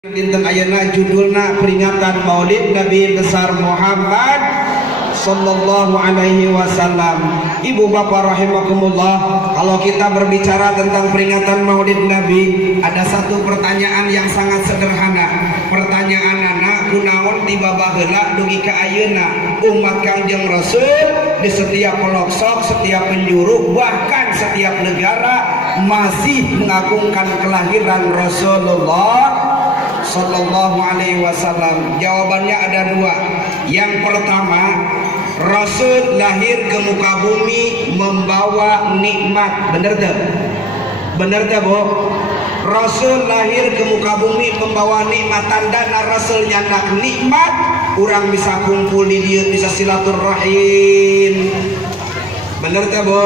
Dinten ayeuna judulna peringatan Maulid Nabi besar Muhammad sallallahu alaihi wasallam. Ibu bapak rahimakumullah, kalau kita berbicara tentang peringatan Maulid Nabi, ada satu pertanyaan yang sangat sederhana. Pertanyaan anak kunaon tiba baheula dugi ka ayeuna umat Kangjeng Rasul di setiap pelosok, setiap penjuru, bahkan setiap negara masih mengagungkan kelahiran Rasulullah sallallahu alaihi wasallam. Jawabannya ada dua. Yang pertama, Rasul lahir ke muka bumi membawa nikmat. Bener tuh? Bener tuh, Bu? Rasul lahir ke muka bumi membawa nikmat. Tandana Rasul nyandak nikmat, orang bisa kumpul di dia, bisa silaturahim. Bener tuh, Bu?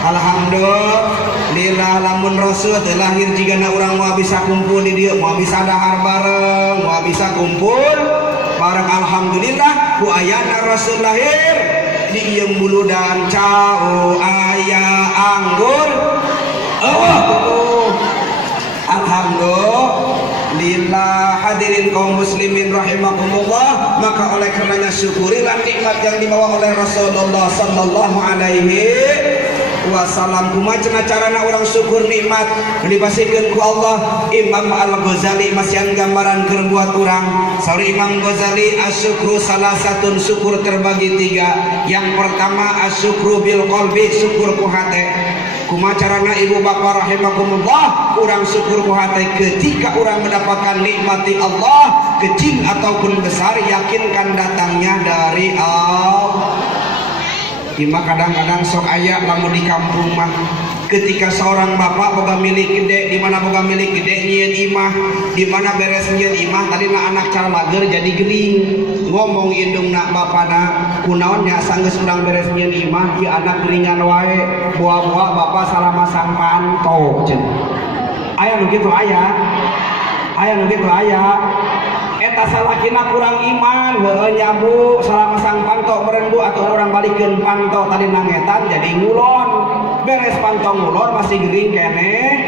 Alhamdulillah, lamun Rasul lahir jika orang mau bisa kumpul di dia, mau bisa dahar bareng, mau bisa kumpul bareng. Alhamdulillah, ku ayana Rasul lahir di iem bulu dan cau ayah anggur. Alhamdulillah, hadirin kaum muslimin rahimakumullah. Maka oleh karenanya syukurilah nikmat yang dibawa oleh Rasulullah sallallahu alaihi wasallam. Kumaha carana orang syukur nikmat dipasikeun ku Allah. Imam Al-Ghazali masihan gambaran keur buat urang. Sauri Imam Ghazali, asyukru salah satu syukur terbagi tiga. Yang pertama asyukru bil qalbi, syukur ku hate. Kumaha carana ibu bapak rahimakumullah urang syukur ku hate ketika urang mendapatkan nikmati Allah, kecil ataupun besar, yakinkan datangnya dari Allah. Ima kadang-kadang sok aya lamun di kampung mah, ketika seorang bapak boga milik gede, di mana boga milik gede nyieun imah, di mana beres nyieun imah tadina anak calager jadi geuning. Ngomong indungna bapana, kunaon nya sanggeus urang beres nyieun imah ieu anak geuningan wae, buah-buah bapak salah masang panto cenah. Aya nu kitu aya. Aya nu kitu aya. Eta salakina kurang iman, heueuh nyabu salah masang panto meureun Bu, atau orang balikeun panto tadi nangetan jadi ngulon. Beres panto ngulon masih gering kene.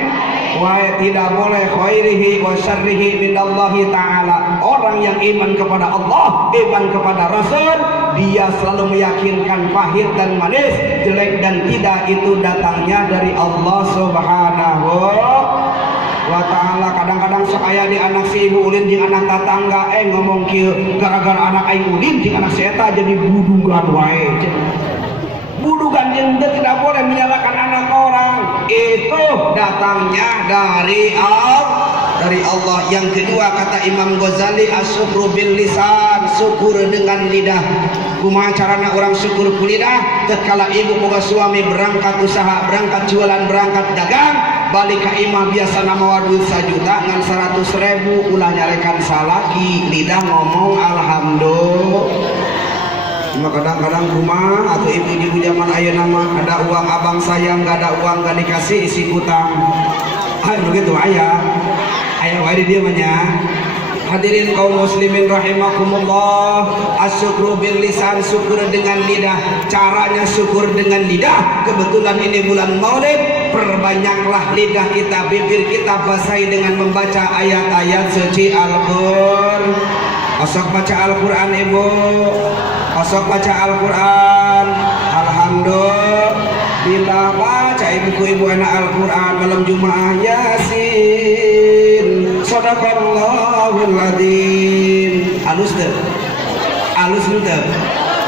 Wae tidak boleh khairihi wa syarrihi minallahi ta'ala. Orang yang iman kepada Allah, iman kepada Rasul, dia selalu meyakinkan pahit dan manis, jelek dan tidak itu datangnya dari Allah Subhanahu wa ta'ala. Kadang-kadang sok aya di anak si ibu ulin jeung anak tatangga ngomong kieu, gara-gara anak aing ulin jeung anak si eta jadi budugan wae. Budugan yang tidak boleh menyalahkan anak orang, itu datangnya dari Allah. Yang kedua kata Imam Ghazali, asyukru bil lisan, syukur dengan lidah. Kumaha carana orang syukur ku lidah? Tatkala ibu boga suami berangkat usaha, berangkat jualan, berangkat dagang, balik ka imah biasa nama duit 1 juta ngan 100.000, ulah nyarekan salaki, lidah ngomong alhamdulillah. Cuma kadang-kadang rumah atau ibu-ibu zaman ayeuna mah ada uang abang sayang, gak ada uang gak dikasih, isi hutang. Begitu aya wae di dieu mah nya. Hadirin kaum muslimin rahimakumullah, asyukru bil lisan, syukur dengan lidah. Caranya syukur dengan lidah. Kebetulan ini bulan Maulid, perbanyaklah lidah kita, bibir kita basahi dengan membaca ayat-ayat suci Al-Qur'an. Osok baca Al-Qur'an ibu, osok baca Al-Qur'an. Alhamdulillah, baca ibu enak Al-Qur'an malam Jumaah Yasin. Shadaqallahul adzim. Alus teu? Alus teu?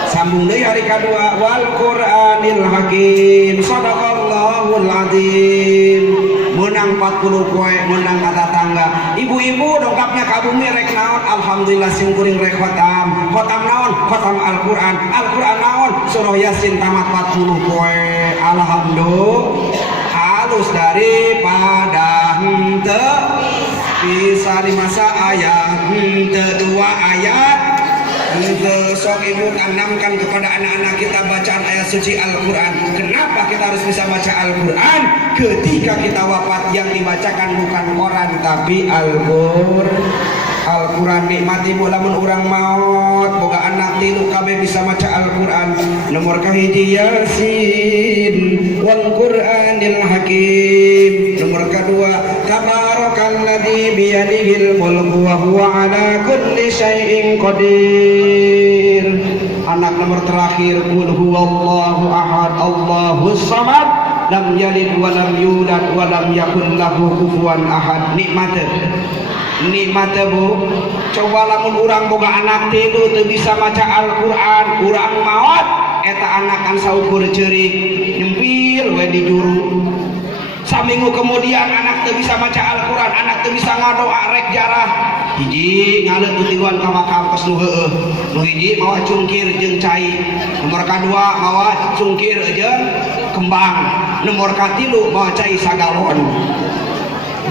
Sambung deui hari kedua, wal Qur'anil hakim. Shadaqallahul adzim. Menang 40 poe, menang kata tangga. Ibu-ibu dongkapnya ka bumi rek naon? Alhamdulillah sing kuring rek khotam. Khotam naon? Khotam Al-Qur'an. Al-Qur'an naon? Surah Yasin tamat 40 poe. Alhamdulillah. Halus daripada henteu bisa di masa ayat henteu 2 ayat. Sok ibu tanamkan kepada anak-anak kita bacaan ayat suci Al-Quran. Kenapa kita harus bisa baca Al-Quran? Ketika kita wafat yang dibacakan bukan Quran tapi Al-Quran. Nikmati lamun urang maut boga anak tilu kabeh bisa baca Al-Quran. Nomor kahiji Yasin wal Qur'anil hakim. Nomor kedua tabarakal alladzi biyadihil mulku wa huwa ala kulli syai'in qadir. Anak nomor terakhir qul huwallahu ahad Allahus samad lam yalid wa lam yulad wa lam yakul lahu kufuwan ahad. Nikmat bu, coba lamun urang boga anak tilu teu bisa maca Al-Qur'an, urang maot eta anak kan saukur ceurik nyempil we di juru. Saminggu kemudian anak teu bisa maca Al-Qur'an, anak teu bisa ngadoa rek jarah. Hiji ngaleut tutiwan ka makam tos nu heueuh, nu hiji mawa cungkir jeung cai, nomor kadua mawa cungkir jeung kembang, nomor katilu mawa cai sagalon.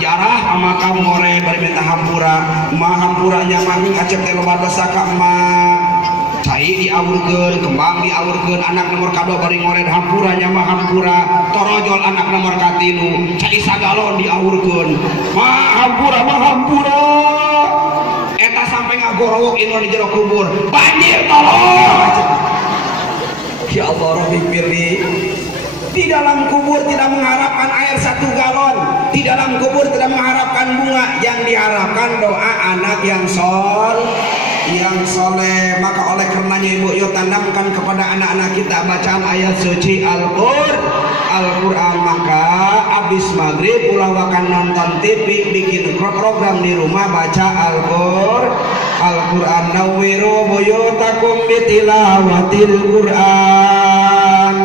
Jarah amakam ngore bari minta hampura, mah hampuranya mah ngacep teh loba dosa ka emak. Cai diawurkeun, kembang diawurkeun, anak nomor kadua bari ngore hampuranya mah hampura, torojol anak nomor katilu, cai sagalon diawurkeun. Mah hampura. Eta sampai ngagorowok inu di jero kubur. Banjir tolong. Ya Allah Rabbi pilih. Di dalam kubur tidak mengharapkan air 1 galon, di dalam kubur tidak mengharapkan bunga, yang diharapkan doa anak yang soleh. Maka oleh karenanya ibu yuk tanamkan kepada anak-anak kita bacaan ayat suci Al-Quran. Maka abis maghrib ulah akan nonton TV, bikin program di rumah baca Al-Quran. Nawwiru buyutakum bitilawatil Quran.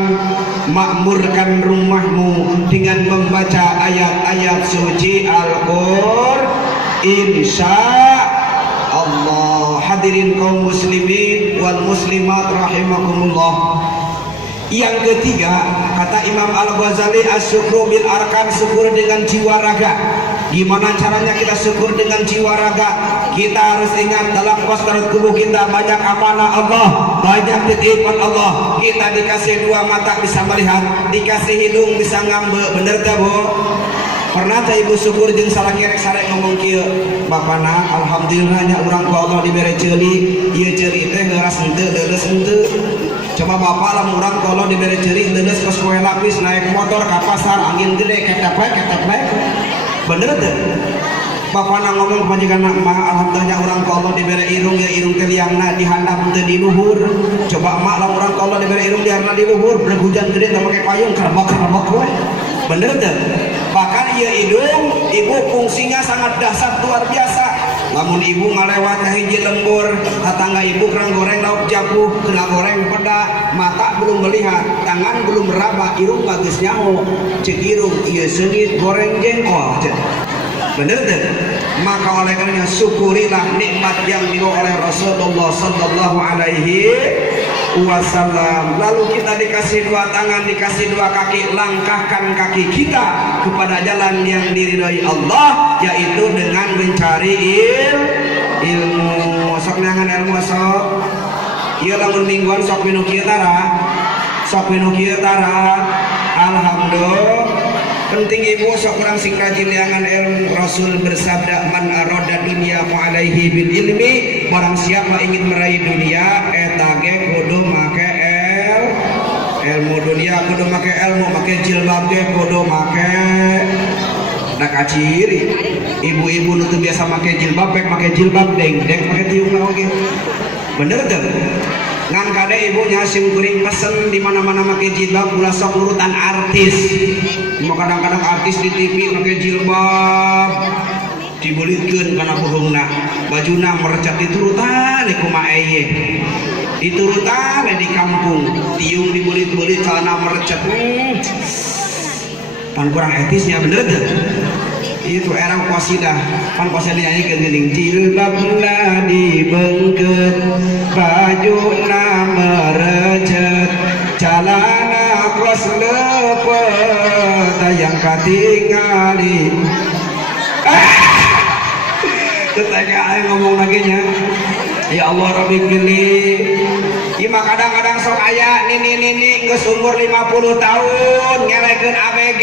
Makmurkan rumahmu dengan membaca ayat-ayat suci Al-Qur'an, insya Allah. Hadirin kaum muslimin wal muslimat rahimakumullah. Yang ketiga, kata Imam Al-Ghazali, asyukru bil arkan, syukur dengan jiwa raga. Gimana caranya kita syukur dengan jiwa raga? Kita harus ingat dalam postur tubuh kita banyak amanah Allah, banyak titipan Allah. Kita dikasih 2 mata bisa melihat, dikasih hidung bisa ngambe, bener gak bu? Pernah tak ibu syukur jeung salah kerek sarek ngomong kieu, bapana alhamdulillahnya urang ku Allah dibere ceuli, ieu ceuli teh heuras henteu leuleus henteu. Coba bapak lamun urang ku Allah dibere ceuli leuleus kos poe lapis naik motor ka pasar angin gede keteplek. Bener teu? Bapana ngomong kepanjangana mah alhamdulillah urang ku Allah dibere irung, ya irung teh liangna dihandap teu di luhur. Coba emak lamun urang ku Allah dibere irung dihandap di luhur, bener hujan gede teu make payung kerebok we. Bener teu? Bahkan ieu hidung ibu fungsinya sangat dahsyat luar biasa. Lamun ibu ngalewat ka hiji lembur, tetangga ibu kerang goreng lauk japu, kena goreng peda, mata belum melihat, tangan belum meraba, irung bagus nyaho. Cek irung ieu seunit goreng jengkol. Bener teu? Maka oleh karena syukurilah nikmat yang dibawa oleh Rasulullah sallallahu alaihi wasallam. Lalu kita dikasih 2 tangan, dikasih 2 kaki, langkahkan kaki kita kepada jalan yang diridhai Allah, yaitu dengan mencari ilmu. Sok neangan ilmu sok. Ieu lamun mingguan sok minu kieu tara. Alhamdulillah. Penting ibu sok urang sing rajin liangan ilmu. Rasul bersabda, man arada dunya fa alaihi bil ilmi, barang siapa ingin meraih dunia eta ge kudu make ilmu. Dunia kudu make ilmu, make jilbab ge kudu make. Nah kaciri ibu-ibu nu teu biasa make jilbab make jilbab deng make tiung oge. Bener teu? Ngan kade ibunya sim kuring pesen di mana-mana make jilbab ulah sok nurutan artis. Cuma kadang-kadang artis di TV make jilbab dibulitkeun kana bohongna, bajuna merecet diturutan di kumaha eye. Diturutan di kampung, tiung dibulit-bulit celana merecet. Pan kurang etisnya bener teu? Itu era qasidah, pan qasidah nyanyi geuning jilbabna dibeungkeut, bajuna merecet, calana kos lepet, tayang katingali. Tetega aing ngomong lagi nya. Ya Allah Rabbi pilih. Ima kadang-kadang sok aya nini geus umur 50 tahun ngelekeun ABG.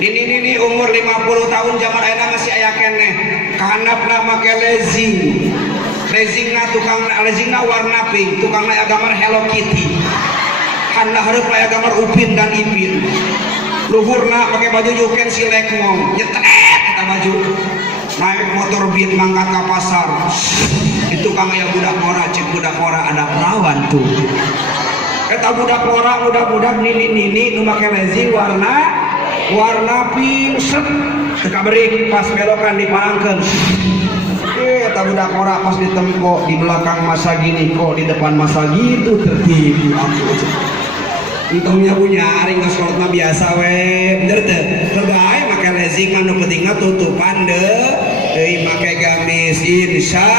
Nini umur 50 tahun zaman ayeuna masih aya keneh. Kahandapna make lezing. Lezingna warna pink, tukangna aya gambar Hello Kitty. Handap hareup aya gambar Upin dan Ipin. Luhurna make baju juken si Lekmong. Nyetet eta baju. naik motor beat mangkat ke pasar. Itu kang aya budak ngora, cek budak ngora ada perawan tuh. Eta budak ngora budak nini nu make lezi warna pink set. Teka berik pas belokan dipalangkeun. Eta budak ngora pas ditempo di belakang masa gini kok di depan masa gitu tertib. Untungnya punya aring sholat mah biasa we bener teh terbaik make lezi mah nu pentingna tutupan deui make gamis insya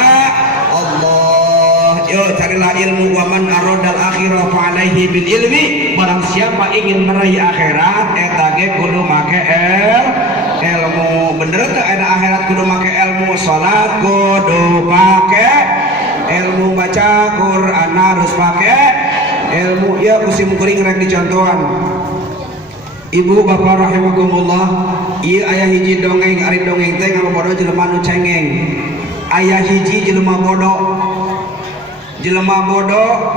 Allah. Yo carilah ilmu, wa man aradal akhirah fa alaihi bil ilmi. Barang siapa ingin meraih akhirat eta ge kudu make ilmu. Bener teh ada akhirat kudu make ilmu, salat kudu make ilmu, baca Quran harus make ilmu. Ya musim kuring rek dicontohan. Ibu bapak rahimakumullah, ieu aya hiji dongeng, ari dongeng teh ngabodo jelema nu cengeng. Aya hiji jelema bodoh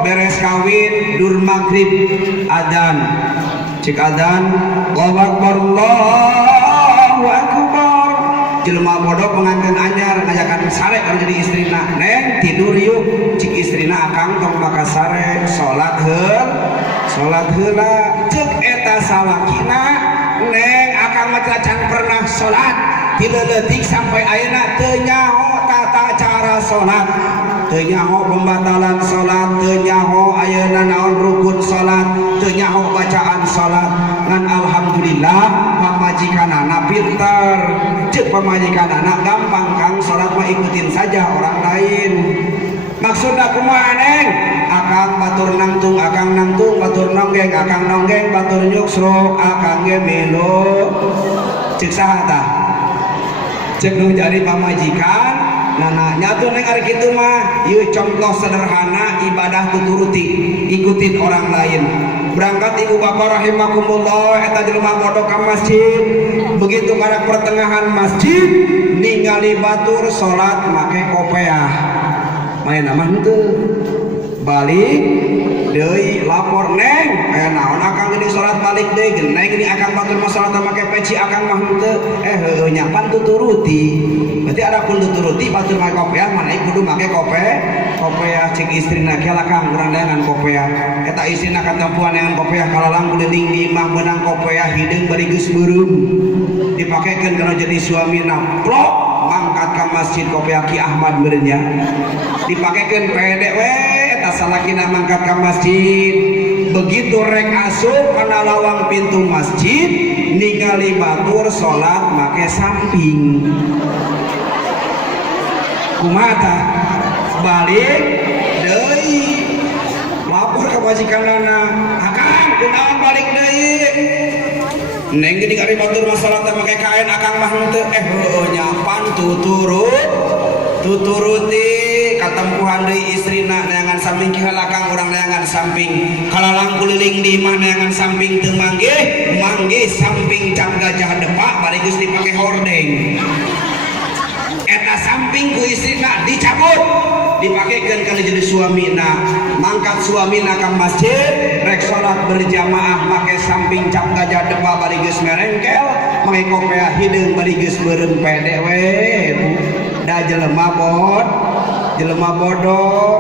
beres kawin dur maghrib adzan. Cek adzan, Allahu akbar Allahu akbar. Jelema bodoh pengantin anyar ngajakan sare kalau jadi istrina, neng tidur yuk. Cik istrina akang tong maka sare salat heula. Cek eta salakina neng akang mah can pernah salat ti leutik sampai ayeuna teu nyaho tata cara salat, teu nyaho pembatalan salat, teu nyaho ayeuna naon rukun salat, teu nyaho bacaan salat. Ngan alhamdulillah pamajikanana pintar. Cek pamajikanana gampang kang salat mah ikutin saja orang lain. Maksudna kumaha neng? Akang batur nangtung, akang nangtung, batur nonggeng, akang nonggeng, batur nyuksro, akang ge melo. Cek saha tah? Cek nu jadi pamajikan. Nah nyatu neng ari kitu mah ieu contoh sederhana ibadah tuturuti, ikutin orang lain. Berangkat ibu bapak rahimakumullah eta jelema bodoh ka masjid. Begitu kada pertengahan masjid ningali batur salat make kopiah. Main mah henteu. Balik deui lapor neng, naon akang geuning salat balik deui geneng geuning akang batur mah salat make peci akang mah henteu. Heueuh nya pan tuturuti. Berarti ada pun tuturuti batur make kopiah mana kudu make kopiah cek istrina ge lakang urang dengan kopiah. Eta istrina katempuan dengan kopiah kalalang keliling di imah benang kopiah hideung bari geus beureum. Dipakekeun kana jadi suamina. Plok mangkat ka masjid kopiah Ki Ahmad meureunnya. Dipakekeun pede we eta salakina mangkat ka masjid. Begitu rek asup kana lawang pintu masjid ningali batur salat make samping. Kumata balik deui lapor ka majikanana, akang kunaon balik deui. Neng geuning ari batur masalah teh make kain akang mah henteu. Heueuh nyapan tuturuti katempuhan deui istrina neangan samping ki halakang urang neangan samping kalalang kuliling di imah neangan samping teu manggih samping cam gajah depak bari geus dipake hordeng. Eta samping ku istrina dicabut dipakekeun kana jadi suamina. Mangkat suamina ka masjid rek salat berjamaah make samping cap gajah depa bari geus merengkel make kopiah hideung bari geus beureum pede we. Da jelema bodoh.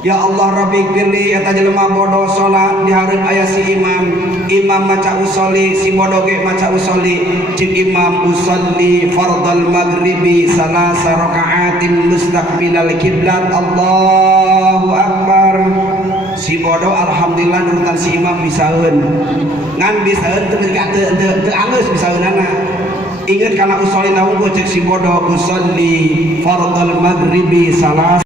Ya Allah Rabbi pilih eta jelema bodoh salat di hareun aya si imam maca usolli, si bodoh ge maca usolli. Cik imam usolli fardal maghribi salasa rakaatin mustaqbilal kiblat Allahu akbar. Si bodoh alhamdulillah nurutan si imam bisaeun. Ngan bisaeun teu alus bisaeunana. Ingat kana usolli naung cek si bodoh usolli fardal maghribi salas